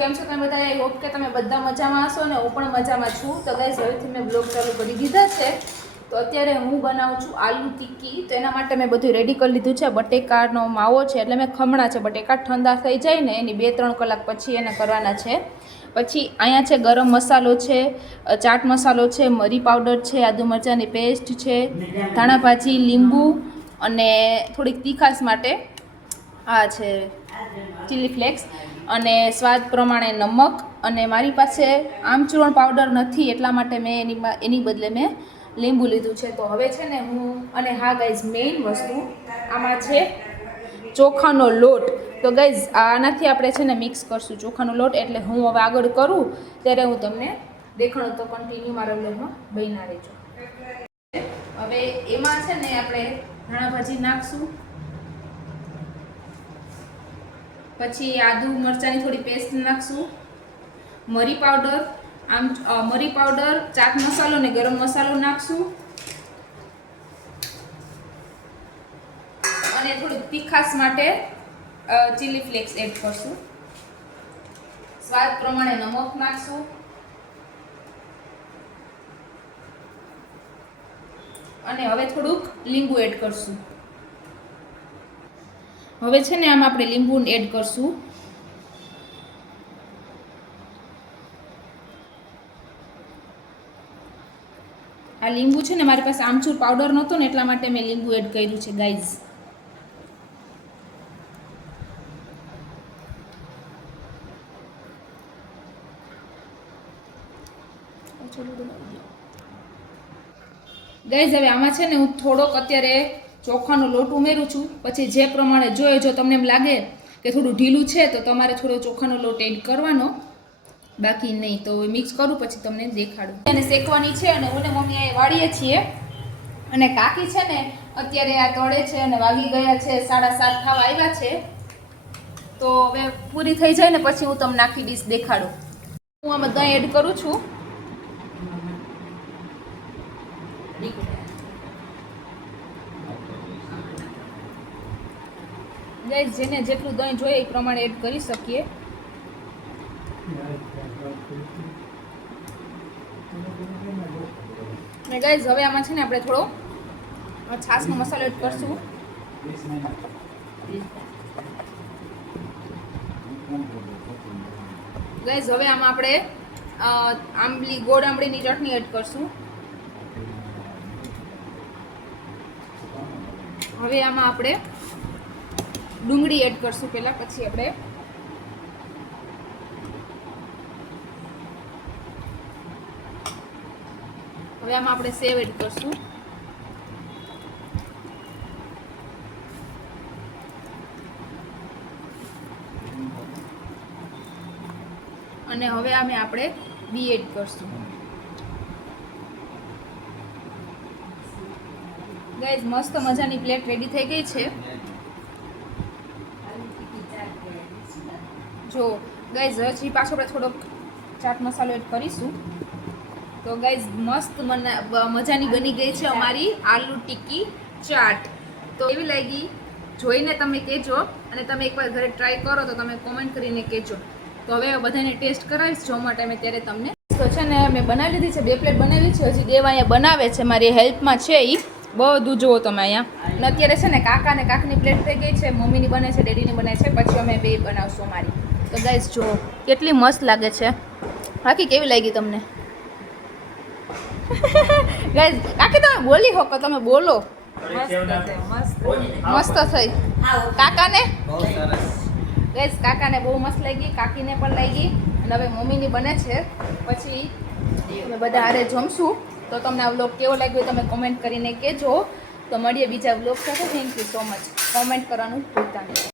કેમ છો તમે બધા? આઈ હોપ કે તમે બધા મજામાં હશો ને હું પણ મજામાં છું. તો ગાઈસ હવેથી મેં બ્લોગ ચાલુ કરી દીધા છે. તો અત્યારે હું બનાવું છું આલુ ટિક્કી. તો એના માટે મેં બધું રેડી કરી લીધું છે. બટેકાનો માવો છે એટલે મેં ખમણા છે. બટેકા ઠંડા થઈ જાય ને એની 2-3 કલાક પછી એને કરવાના છે. પછી અહીંયા છે ગરમ મસાલો છે, ચાટ મસાલો છે, મરી પાવડર છે, આદુ મરચાંની પેસ્ટ છે, ધાણા ભાજી, લીંબુ અને થોડીક તીખાશ માટે આ છે ચીલી ફ્લેક્સ અને સ્વાદ પ્રમાણે નમક. અને મારી પાસે આમચૂરણ પાવડર નથી એટલા માટે મેં એની બદલે મેં લીંબુ લીધું છે. તો હવે છે ને હું અને હા ગાઈઝ મેઇન વસ્તુ આમાં છે ચોખાનો લોટ. તો ગાઈઝ આનાથી આપણે છે ને મિક્સ કરશું ચોખાનો લોટ. એટલે હું હવે આગળ કરું ત્યારે હું તમને દેખાડું. તો કન્ટિન્યુ મારા બ્લોગમાં બન્યા રહેજો. હવે એમાં છે ને આપણે ધાણા ભાજી નાખશું, પછી આદુ મરચાંની થોડી પેસ્ટ નાખશું, મરી પાવડર, ચાટ મસાલો ને ગરમ મસાલો નાખશું અને થોડી તીખાશ માટે ચીલી ફ્લેક્સ એડ કરશું. સ્વાદ પ્રમાણે નમક નાખશું અને હવે થોડુંક લીંબુ એડ કરશું. હવે છે ને આમાં આપણે લીંબુ એડ કરશું. આ લીંબુ છે ને મારી પાસે આમચૂર પાવડર નહોતો ને એટલા માટે મેં લીંબુ એડ કર્યું છે ગાઈઝ. ગાઈઝ હવે આમાં છે ને હું થોડોક અત્યારે ચોખાનો લોટ ઉમેરું છું. પછી જે પ્રમાણે જોઈએ, જો તમને એમ લાગે કે થોડું ઢીલું છે તો તમારે થોડો ચોખાનો લોટ એડ કરવાનો, બાકી નહીં. તો મિક્સ કરું પછી તમને દેખાડું. એને શેકવાની છે અને હું ને મમ્મી અહીં વાળીએ છીએ અને કાકી છે ને અત્યારે આ તળે છે અને વાગી ગયા છે 7:30 થવા આવ્યા છે. તો હવે પૂરી થઈ જાય ને પછી હું તમને નાખી ડીશ દેખાડું. હું આમાં દહીં એડ કરું છું. ગાઈઝ જેને જેટલું દહીં જોઈએ એ પ્રમાણે એડ કરી શકીએ. અને ગાઈઝ હવે આમાં છે ને આપણે થોડો છાશનો મસાલો એડ કરશું. ગાઈઝ હવે આમાં આપણે ગોળ આંબળીની ચટણી એડ કરશું. હવે આમાં આપણે ડુંગળી એડ કરશું પહેલા, પછી આપણે સેવ એડ કરશું. અને હવે આપણે બી એડ કરશું. ગાઈઝ મસ્ત મજાની પ્લેટ રેડી થઈ ગઈ છે. જો ગાઈઝ હજી પાછો આપણે થોડોક ચાટ મસાલો એડ કરીશું. તો ગાઈઝ મસ્ત મજાની બની ગઈ છે અમારી આલુ ટિક્કી ચાટ. તો એવી લાગી જોઈને તમે કહેજો અને તમે એકવાર ઘરે ટ્રાય કરો તો તમે કોમેન્ટ કરીને કહેજો. તો હવે બધાને ટેસ્ટ કરાવીશ જમવા ટાઈમે ત્યારે તમને. તો છે ને મેં બનાવી લીધી છે, 2 પ્લેટ બનાવી છે. હજી દેવા અહીંયા બનાવે છે, મારી હેલ્પમાં છે એ. બધું જુઓ તમે અહીંયા. અને અત્યારે છે ને કાકની પ્લેટ થઈ ગઈ છે, મમ્મીની બને છે, ડેડીની બને છે, પછી અમે 2 બનાવશું અમારી. તો ગાઈઝ જુઓ કેટલી મસ્ત લાગે છે. બાકી કેવી લાગી તમને? ગાઈઝ કાકી તમે બોલી શકો, તમે બોલો. મસ્ત થઈ. કાકાને ગાઈઝ કાકાને બહુ મસ્ત લાગી, કાકીને પણ લાગી. અને હવે મમ્મીની બને છે, પછી અમે બધા હારે જમશું. તો તમને આ વ્લોગ કેવો લાગ્યો તમે કોમેન્ટ કરીને કહેજો. તો મળીએ બીજા વ્લોગ સાથે. Thank you so much. Comment કરવાનું ભૂલતા નહીં.